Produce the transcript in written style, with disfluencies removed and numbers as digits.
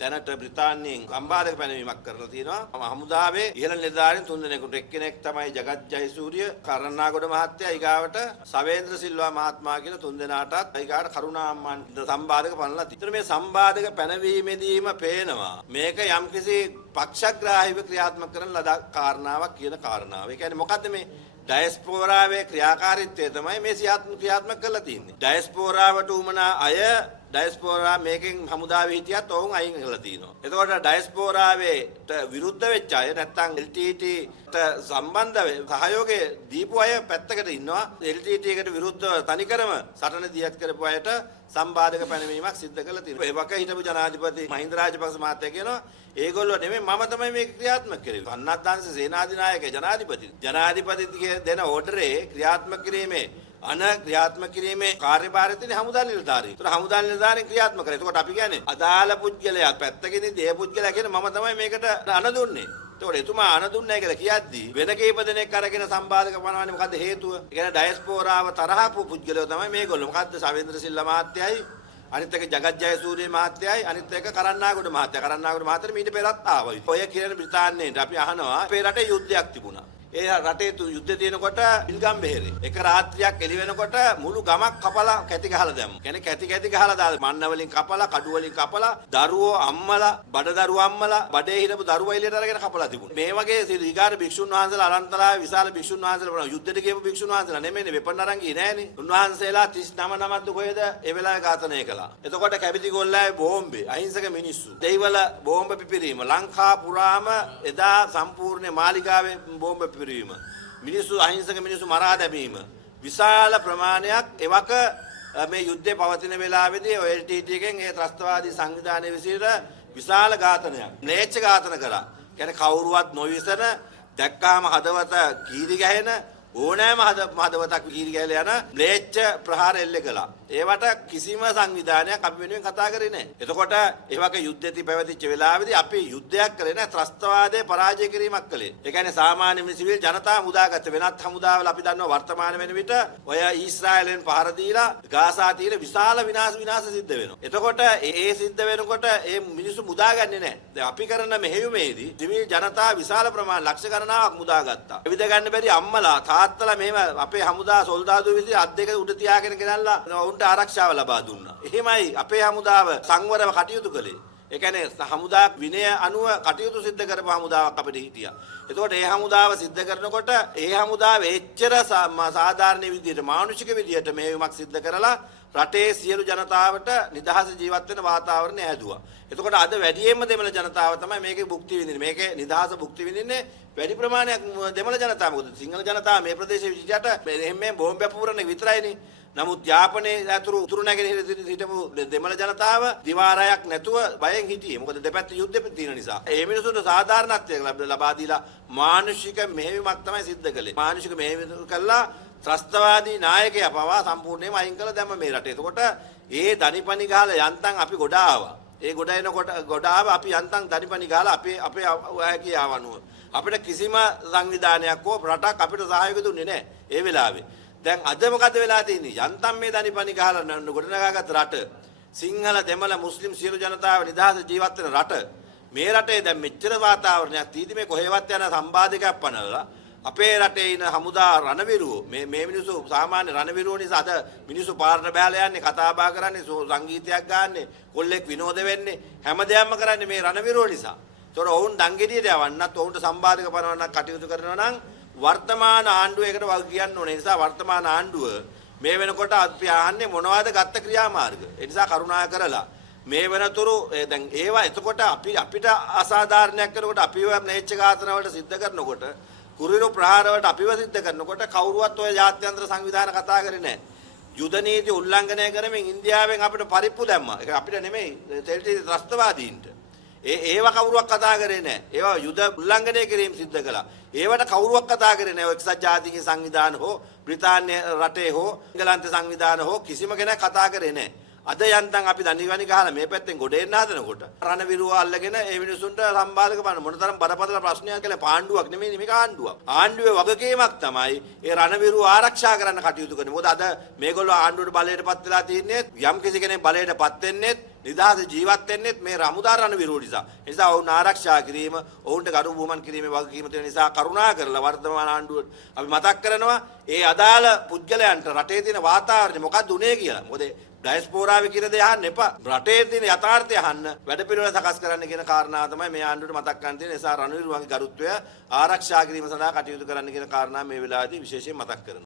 දැනට බ්‍රිතාන්‍යයෙන් සම්බාධක පැනවීමක් කරලා තියෙනවා. හමුදාවේ ඉහළ නිලධාරීන් 3 දෙනෙකුට එක්කෙනෙක් තමයි ජගත් ජයසූරිය, කරණාගොඩ මහත්තයා, ඊගාවට සවේන්ද්‍ර සිල්වා මහත්මයා කියලා 3 දෙනාටත් ඊගාට කරුණා අම්මන් සම්බාධක පනලා තියෙනවා. මේ සම්බාධක පැනවීමේදීම පේනවා මේක යම්කිසි පක්ෂග්‍රාහීව ක්‍රියාත්මක කරන ලද කාරණාවක් කියන කාරණාව. ඒ කියන්නේ මොකද්ද මේ ඩයස්පෝරාවේ ක්‍රියාකාරීත්වය තමයි මේ ක්‍රියාත්මක කරලා තියෙන්නේ. ඩයස්පෝරාවට උමනා අය ඩයස්පෝරා මේකෙන් හමුදාවේ හිටියත් ඔවුන් අයින් කරලා තිනවා. එතකොට ඩයස්පෝරාවට විරුද්ධ වෙච්ච අය නැත්තම් LTT සම්බන්ධ සහයෝගයේ දීපු අය පැත්තකට ඉන්නවා. LTT එකට විරුද්ධව තනිකරම සටන දියත් කරපු අයට සම්බාධක පැනවීමක් සිද්ධ කරලා තියෙනවා. ඒ වගේ හිටපු ජනාධිපති මහින්ද රාජපක්ෂ මහත්තයා කියනවා ඒගොල්ලෝ නෙමෙයි මම තමයි මේක ක්‍රියාත්මක කරේ. සන්නද්ධාංශ සේනාධිනායක ජනාධිපති දෙන ඕඩරේ ක්‍රියාත්මක කිරීමේ ක්‍රියාත්මක කිරීමේ කාර්යභාරය තියෙන හමුදා නිලධාරීන්. ඒතර හමුදා නිලධාරීන් ක්‍රියාත්මක කරේ. එතකොට අපි කියන්නේ අදාළ පුද්ගලයා පැත්තකින් ඉඳි ඒ පුද්ගලයා කියන මම තමයි මේකට අණ දුන්නේ. ඒතකොට එතුමා අණ දුන්නයි කියලා කියද්දි වෙන කීප දෙනෙක් අරගෙන සම්බාධක පනවන්නේ මොකද්ද හේතුව? ඒ කියන්නේ ඩයස්පෝරාව තරහපු පුද්ගලයෝ තමයි මේගොල්ලෝ. මොකද්ද සවේන්ද්‍ර සිල්වා මහත්තයයි අනිත් එක ජගත් ජයසූරිය මහත්තයයි අනිත් එක කරණාගොඩ මහත්තයා. කරණාගොඩ මහත්තයා මීට පෙරත් ආවා. ඔය කියන බ්‍රිතාන්‍යයෙන් අපි අහනවා අපේ රටේ යුද්ධයක් තිබුණා. ඒ රටේ යුද්ධ තියෙනකොට පිල්ගම් බෙහෙරේ එක රාත්‍රියක් එළි වෙනකොට මුළු ගමක් කපලා කැටි ගහලා දැම්මා. කියන්නේ කැටි ගහලා දාලා මන්න වලින් කපලා කඩු වලින් කපලා දරුවෝ අම්මලා බඩ දරුවෝ අම්මලා බඩේ හිටපු දරුවෝ එළියට අරගෙන කපලා තිබුණා. මේ වගේ ඊගාර භික්ෂුන් වහන්සේලා අනන්තලාවේ විශාල භික්ෂුන් වහන්සේලා යුද්ධයට ගියපු භික්ෂුන් වහන්සේලා නෙමෙයිනේ වෙපන් අරන් ගියේ නෑනේ. උන්වහන්සේලා 39 නමක්ද කොහෙද ඒ වෙලාවේ ඝාතනය කළා. එතකොට කැබිති ගොල්ලාවේ බෝම්බේ අහිංසක මිනිස්සු දෙයිවල බෝම්බ පිපිරීම ලංකා පුරාම එදා සම්පූර්ණ මාලිගාවේ බෝම්බ පිපිරීම මිනිස්සු අහිංසක මිනිස්සු මරා දැමීම විශාල ප්‍රමාණයක් එවක මේ යුද්ධය පවතින වෙලාවේදී ඔය LTT එකෙන් ඒ ත්‍රස්තවාදී සංවිධානයේ විසිර විශාල ඝාතනයක් ම්ලේච්ඡ ඝාතන කරා. කියන්නේ කවුරුවත් නොවිසන දැක්කාම හදවත කීරි ගැහෙන ඕනෑම හදවතක් කීරි ගැහලා යන ම්ලේච්ඡ ප්‍රහාර එල්ල කළා. ඒවට කිසිම සංවිධානයක් අපි වෙනුවෙන් කතා කරේ නැහැ. එතකොට ඒ වගේ යුද්ධෙති පැවතිච්ච වෙලාවේදී අපි යුද්ධයක් කරේ නැහැ ත්‍රස්තවාදයේ පරාජය කිරීමක් කළේ. ඒ කියන්නේ සාමාන්‍ය සිවිල් ජනතාව මුදාගත්ත වෙනත් හමුදාවල අපි දන්නවා වර්තමාන වෙන විට ඔය ඊශ්‍රායලෙන් පහර දීලා ගාසා තීර විශාල විනාශ සිද්ධ වෙනවා. එතකොට ඒ සිද්ධ වෙනකොට ඒ මිනිස්සු මුදාගන්නේ නැහැ. දැන් අපි කරන මෙහෙයුමේදී සිවිල් ජනතාව විශාල ප්‍රමාණ ලක්ෂ ගණනාවක් මුදාගත්තා. එවිද ගන්න බැරි අම්මලා තාත්තලා මෙහෙම අපේ හමුදා සොල්දාදුවෝ විසින් අත් දෙක උඩ තියාගෙන ගෙනල්ලා ආරක්ෂාව ලබා දුන්නා. එහෙමයි අපේ හමුදාව සංවරව කටයුතු කළේ. ඒ කියන්නේ හමුදා විනය අනුව කටයුතු සිද්ධ කරපු හමුදාවක් අපිට හිටියා. එතකොට මේ හමුදාව සිද්ධ කරනකොට ඒ හමුදාව එච්චර සාධාරණ විදියට මානුෂික විදියට මෙහෙයුමක් සිද්ධ කරලා රටේ සියලු ජනතාවට නිදහස ජීවත් වෙන වාතාවරණය හැදුවා. එතකොට අද වැඩියෙන්ම දෙමළ ජනතාව තමයි මේකේ භුක්ති විඳින්නේ. මේකේ නිදහස භුක්ති විඳින්නේ වැඩි ප්‍රමාණයක් දෙමළ ජනතාව. මොකද සිංහල ජනතාව මේ ප්‍රදේශයේ විදියට මෙහෙම බෝම්බ පුරන විතරයිනේ. නමුත් යාපනයේ ඇතුළු උතුරු නැගෙනහිර හිටපු දෙමළ ජනතාව දිවාරයක් නැතුව බයෙන් හිටියේ. මොකද දෙපැත්ත යුද්ධෙ තියෙන නිසා. ඒ මිනිසුන්ට සාධාරණත්වය ලබා දීලා මානුෂික මෙහෙයුමක් තමයි සිද්ධ කළේ. මානුෂික මෙහෙයුම කළා ත්‍රස්තවාදී නායකයා පවා සම්පූර්ණයෙන්ම අයින් කළා දැම්ම මේ රටේ. එතකොට ඒ දනිපනි ගහලා යන්තම් අපි ගොඩ ආවා. ඒ ගොඩ එනකොට ගොඩ ආවා අපි යන්තම් දනිපනි ගහලා අපේ හැකියාව අනුව අපිට කිසිම සංවිධානයක් හෝ රටක් අපිට සහයෝගය දුන්නේ නැහැ ඒ වෙලාවේ. දැන් අද මොකද වෙලා තියෙන්නේ? යන්තම් මේ දනිපනි ගහලා ගොඩනගාගත් රට සිංහල දෙමළ මුස්ලිම් සියලු ජනතාව නිදහස ජීවත් වෙන රට මේ රටේ දැන් මෙච්චර වාතාවරණයක් තීදි මේ කොහෙවත් යන සම්බාධකයක් පනවලා අපේ රටේ ඉන හමුදා රණවිරුවෝ මේ මිනිස්සු සාමාන්‍ය රණවිරුවෝ නිසා අද මිනිස්සු පාරට බෑලා යන්නේ කතා බහ කරන්නේ සංගීතයක් ගන්නනේ කොල්ලෙක් විනෝද වෙන්නේ හැමදේම කරන්නේ මේ රණවිරුවෝ නිසා. ඒතකොට ඔවුන් දංගෙඩියට යවන්නත් ඔවුන්ට සම්බාධක පනවන්නත් කටයුතු කරනවා නම් වර්තමාන ආණ්ඩුවේකට වග කියන්න ඕනේ. ඒ නිසා වර්තමාන ආණ්ඩුව මේ වෙනකොට අපි ආන්නේ මොනවද ගත්ත ක්‍රියාමාර්ග. ඒ නිසා කරුණා කරලා මේ වෙනතුරු දැන් ඒවා එතකොට අපිට අසාධාරණයක් කරනකොට අපිව ම්ලේච්ඡ ඝාතන වලට සිද්ධ කරනකොට කුරිරු ප්‍රහාර වලට අපිව සිද්ධ කරනකොට කවුරුවත් ඔය ජාත්‍යන්තර සංවිධාන කතා කරේ නැහැ. යුද නීති උල්ලංඝනය කරමින් ඉන්දියාවෙන් අපිට පරිප්පු දැම්මා. ඒක අපිට නෙමෙයි තෙල්ටි ත්‍රස්තවාදීන්ට. ඒව කවුරුවක් කතා කරේ නැහැ. ඒවා යුද උල්ලංඝනය කිරීම සිද්ධ කළා. ඒවට කවුරුවක් කතා කරේ නැහැ. එක්සත් ජාතීන්ගේ සංවිධාන හෝ බ්‍රිතාන්‍ය රටේ හෝ එංගලන්ත සංවිධාන හෝ කිසිම කෙනෙක් කතා කරේ නැහැ. අද යන්තම් අපි දනිවනි ගහලා මේ පැත්තෙන් ගොඩ එන්න හදනකොට රණවිරුව අල්ලගෙන ඒ මිනිසුන්ට සම්බාධක බලන මොනතරම් බරපතල ප්‍රශ්නයක් කියලා පාණ්ඩුවක් නෙමෙයි මේක ආණ්ඩුවක්. ආණ්ඩුවේ වගකීමක් තමයි ඒ රණවිරුව ආරක්ෂා කරන්න කටයුතු කරන්නේ. මොකද අද මේගොල්ලෝ ආණ්ඩුවට බලයටපත් වෙලා තින්නේ යම් කිසි කෙනෙක් බලයටපත් වෙන්නේ නිදහස ජීවත් වෙන්නේත් මේ රමුදා රණවිරු නිසා. ඒ නිසා ඔවුන් ආරක්ෂා කිරීම, ඔවුන්ට ගරු බුහුමන් කිරීමේ වගකීම තියෙන නිසා කරුණා කරලා වර්තමාන ආණ්ඩුවට අපි මතක් කරනවා ඒ අදාළ පුද්ගලයන්ට රටේ තියෙන වාතාවරණය මොකක්ද උනේ කියලා. මොකද ඩයස්පෝරාවේ කියන දේ අහන්න එපා. රටේ තියෙන යථාර්ථය අහන්න වැඩපිළිවෙල සකස් කරන්න කියන කාරණාව තමයි මේ ආණ්ඩුවට මතක් කරන්න තියෙන. ඒ නිසා රණවිරුවන්ගේ ගරුත්වය ආරක්ෂා කිරීම සඳහා කටයුතු කරන්න කියන කාරණාව මේ වෙලාවේදී විශේෂයෙන් මතක් කරනවා.